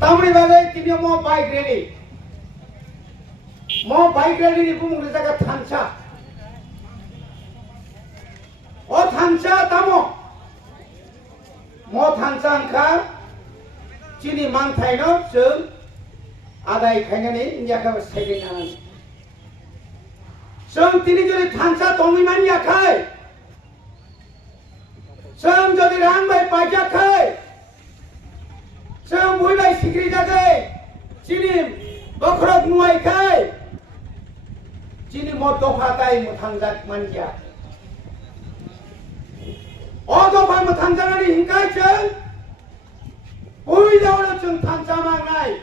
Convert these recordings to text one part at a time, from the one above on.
Tamri bagai tini mau bike rally ni pun mungkin jaga thansa. Oh thansa tamo, mau thansa angka, cini mang thai no, seng, ada ikannya ni, injak apa sekali nanti. Seng tini jadi thansa tongi mani akai, seng jadi ramai pajak kai. Seng buai sikri jagai, cini bakrok nuai kai, cini motor pakai mutangjak manja. Oh dopai mutangjak ni hingkai ceng, buai jauh ceng tangsa mangai.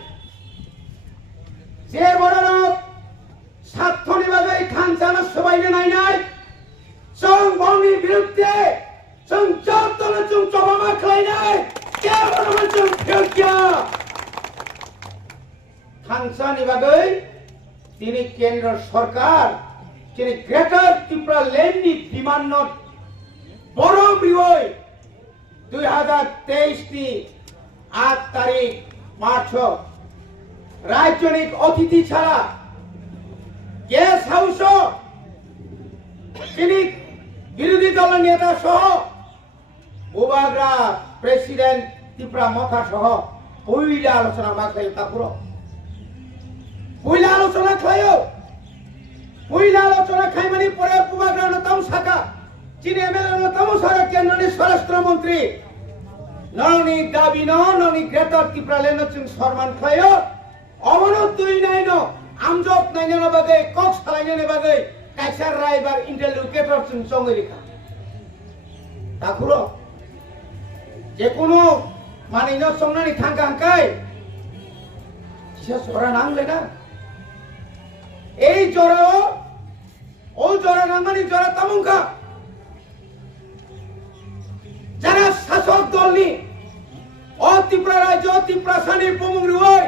Saya bodoh, satu ni bagai tangsa na sebagai nai, seng bangi birukte, seng jatuh ceng coba maklai nai. Thansa ni bagai tini kendra sarkar tini Greater Tripura Lane ni dimannot boro bioi 2023 ni 8 তারিখ March রাজনৈতিক অতিথি ছাড়া guest house তিনি বিরোধী দলের নেতা সহ বুবাগ্রা president Tripura মথা সহ পইলা আলোচনা মাখাই তাকুরো পইলা আলোচনা খাই মানে পরে বুবাগ্রা নতম শাখা চীন এমএলএ নতম শাখা কেন্দ্রীয় স্বরাষ্ট্রমন্ত্রী ননি দাবি ননি গ্রেটার ত্রিপুরা লেনচিং সম্মান খাইও অবনত দুই নাই ন আমজব নাই না বাগে কক সালাই না বাগে কাইসার রাইবার ইন্টারলিউকেটর চিং সঙ্গরিকা তাকুরো যে কোনো মানিনো সংনানি থাঙ্কা আঙ্কাই সে জরা নাংলে না এই জরা ও জরা নাংমানি জরা তামুঙ্কা যারা শাসক দলনি ও ত্রিপুরা রাজ্য ত্রিপুরা সানি প্রমুখ হয়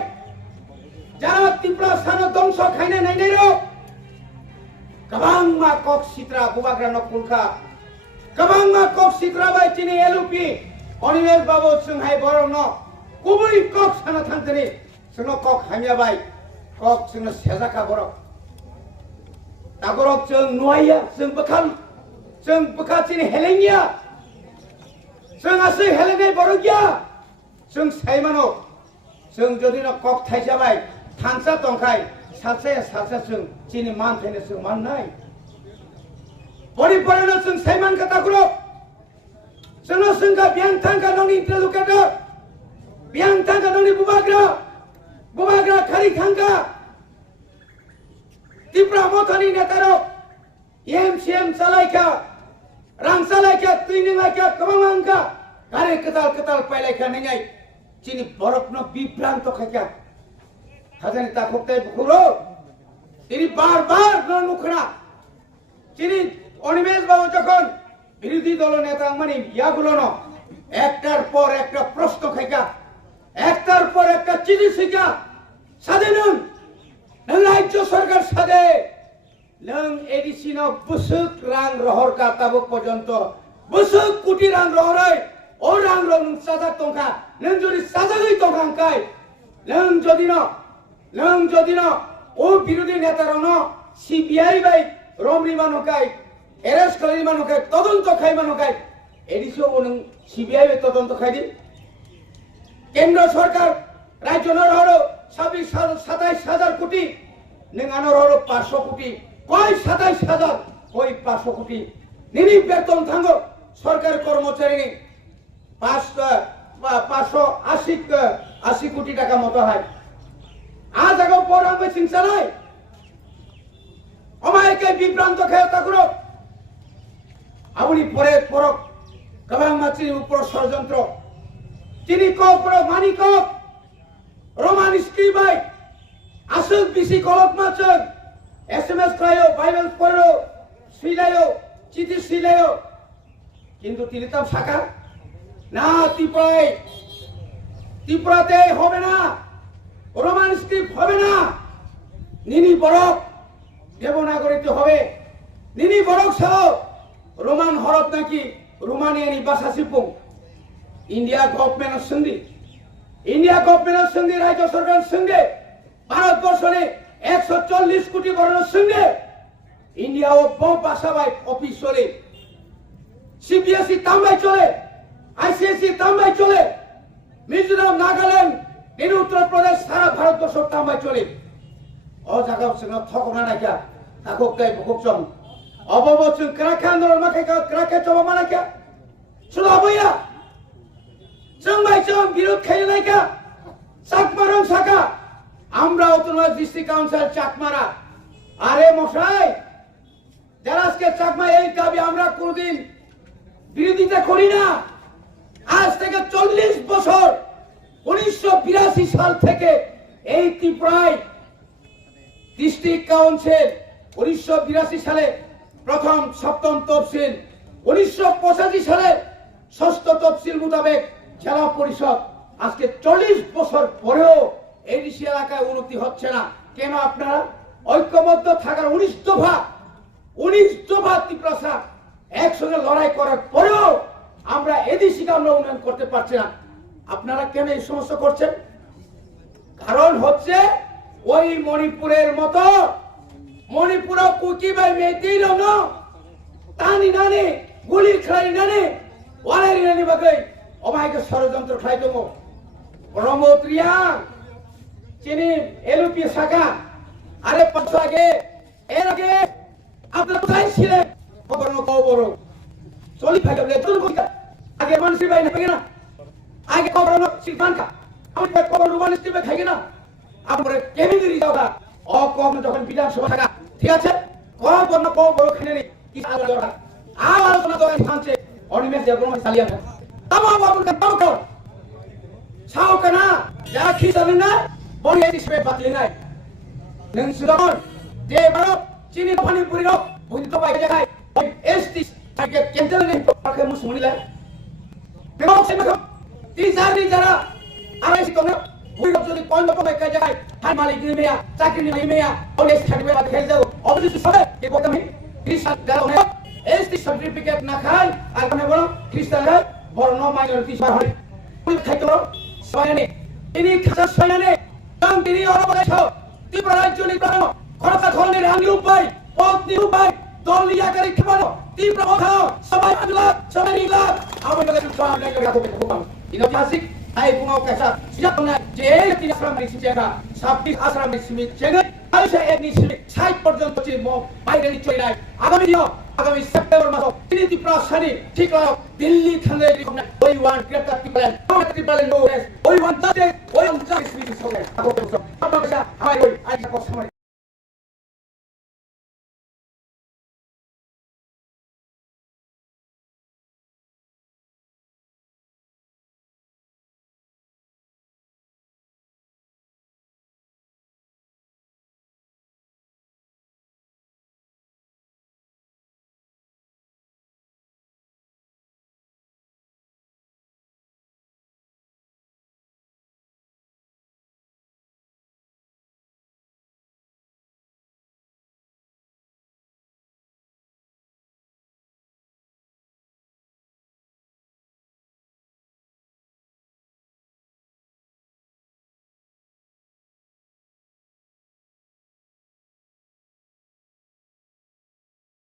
যারা ত্রিপুরা সান ধ্বংস খাইনে নাই নাই kabang ma kok sitra bubagra nokulka kabang ma kok sitra bai chini elupi Animesh বাবু সংহাই বড় ন কুবুই কক সানা থাংতনি সঙ্গ কক হামিয়া বাই কক সঙ্গ সেজাকা বড় তাগরক जों नुवाइया जों बखा चिनि हेलेंगिया जों आसै हेलेंनाय बड़ गिया जों साइमानो जों जदि न কক थाइसा बाय थांसा तंखाय सासे जों चिनि मान थाइने जों माननाय बड़ी परेनो जों साइमान का तागरक Sono sengka biang tangka nong interlokutor, biang tangka nong bubagra kari tangka, Tripura motani netaro, YMCM salaika, rang salaika, training laika, kamangangka, kare ketal pailaika nengai, cini borok no bibrang to kaya, hazani takok tay bukuro, ini bar no nukra, cini Animesh বাবু যখন বিরোধী দল নেতা মানে ইয়াগুলো ন একটার পর একটা প্রশ্ন খাইকা একটার পর একটা চিঠি শিখা সাদে নং রাজ্য সরকার সাদে নং এডিসিন বুসুক রাং রহর কা তাবক পর্যন্ত বুসুক কোটি রাং রহরাই ও রাং রং সাজা টঙ্কা নং যদি সাজাগই টঙ্কাই নং যদি ন ও বিরোধী নেতার ন সিবিআই বাই রমরি মানকাই এরেস্ট করি মানুষকে তদন্ত খাই মানুষকে এডিসিও বলুন সিবিআই তদন্ত খাই দিন কেন্দ্র সরকার রাজ্য নরহর 27,000 কোটি নরহর 500 কোটি কয় 27,000 কয় 500 কোটি নিনি বেতন থাঙ্গ সরকারি কর্মচারী 580 কোটি টাকা মতো হয় আজ আগে পর আমি চিন্তালাই আমাকে বিভ্রান্ত খেয়ে তাকুরো আপনি পরে পরক কাবাং মাছির উপর ষড়যন্ত্র তিনি কক বড় মানি কক রোমান স্ক্রিবাই আসুক বিসি কলক মাছক এসএমএস খায়ো বাইবেল পড়ো সিলায়ো চিঠি সিলায়ো কিন্তু তিনি তো শাখা না ত্রিপুরাতে হবে না রোমান স্ক্রিপ্ট হবে না নিনি বরক দেবনাগরীতে হবে নিনি বরক সহ রোমান হরফ নাকি রোমানিয়ানি ভাষা শিল্প ইন্ডিয়া গভর্নমেন্ট সন্ধি ইন্ডিয়া ইন্ডিয়া গভর্নমেন্টের সঙ্গে রাজ্য সরকারের সঙ্গে ভারতবর্ষ নিয়ে 140 কোটি বড়ের সঙ্গে ইন্ডিয়া ও বাসাবাই অফিস চলে, সিবিএসই তাম্বাই চলে, আইসিএসই তাম্বাই চলে, মিজোরাম, নাগাল্যান্ড, উত্তরপ্রদেশ সারা ভারতবর্ষ তাম্বাই চলে। ও জায়গা সঙ্গে থকনা নাকি তাকক গাই বুকচম অববচন ক্রাকে আন্দোলন মাকে ক্রাকে চবা মানাকে শুধু আবইয়া जोंबाय जों বিরোধ খাইলে নাইকা চাকমারং সাকা আমরা অটোনমাস ডিস্ট্রিক্ট কাউন্সিল চাকমারা। আরে মশাই, যারা আজকে চাকমা এই দাবি আমরা কোনদিন বিরোধিতা করি না। আজ থেকে 40 বছর 1982 সাল থেকে এই ত্রিপুরায় ডিস্ট্রিক্ট কাউন্সিল 1982 সালে প্রথম সপ্তম তফসিল, 1985 সালে ষষ্ঠ তফসিল মোতাবেক জেলা পরিষদ। আজকে 40 বছর পরেও এডিসি এলাকায় উন্নতি হচ্ছে না কেন? আপনারা ঐক্যবদ্ধ থাকার 19 দফা ত্রিপুরা একসঙ্গে লড়াই করার পরেও আমরা এডিসিকে আমরা উন্নয়ন করতে পারছি না। আপনারা কেন এই সমস্যা করছেন? কারণ হচ্ছে ওই মণিপুরের মতো মণিপুর কুকি বাই মেয়েটি রঙ টানি নানি গুলি খেলাই নানি ওয়ালারি নানি বাগাই অমায়িক ষড়যন্ত্র খাই দেবো ব্রহ্মত্রিয়া চিনি এলুপি শাখা। আরে 5 আগে এর আগে আপনারা কোথায় ছিলেন? খবর বড় চলি ভাই আগে মানুষই ভাই না না আগে খবর শিল্পানকা আমি খবর রুবানি স্টিপে খাই না আপনারা কেমিগিরি যাওয়া ও কম যখন বিধানসভা থাকা ঠিক আছে কম বড় খেলে নেই কি আলোচনা আলোচনা তো শান্তি অনিমেষ যেরকম চালিয়ে আছে তামাম বাবুকে বাবু সাও কেনা যারা খিসালেন না বড় এই হিসেবে বাতলি নাই নংসুদন যে বড় চিনি পানি পুরি রক বুঝি তো বাইরে যায় ওই এসটি থাকে কেন্দ্র নেই পাকে মুসলিমরা বেও সে মত 30 যারা আড়াইশো কোন ওই যদি পয়েন্ট কমে কাজ যায় হাই মালিক নিমেয়া চাকরি নিমেয়া অনেক থাকবে বাদ খেয়ে যাও অবশ্যই সবে কি বলতে আমি খ্রিস্টান যারা এসটি সার্টিফিকেট না খায় আর কোন বড় খ্রিস্টানরা বর্ণ মাইনরিটি হয় ওই খাইতো সয়নে ইনি খাসা সয়নে কাম তিনি অরবাই ছাও ত্রিপুরা রাজ্য নির্বাচন খরচা খরণের রাঙ্গি উপায় পথ নিরুপায় দল লিয়াকারী খাবানো ত্রিপুরা খাও সবাই আজলা সবাই নিলা আমাদের কাছে সবাই লাগে রাখো খুব ইতিহাসিক আই পুনাও কাছা সিজাতনা যে তিন আশ্রম ঋষি চেগা 26 আশ্রম ঋষি চেগা আইসা এক নিশ্চিত 60 পর্যন্ত চিরম বাইরে চলে যায় আগামী সেপ্টেম্বর মাস তিনি ত্রিপুরা সারি ঠিক দিল্লি থানে ওই ওয়ান গ্রেপ্তার ত্রিপুরা নো ওই ওয়ান তাতে ওই অঞ্চল স্মৃতি সঙ্গে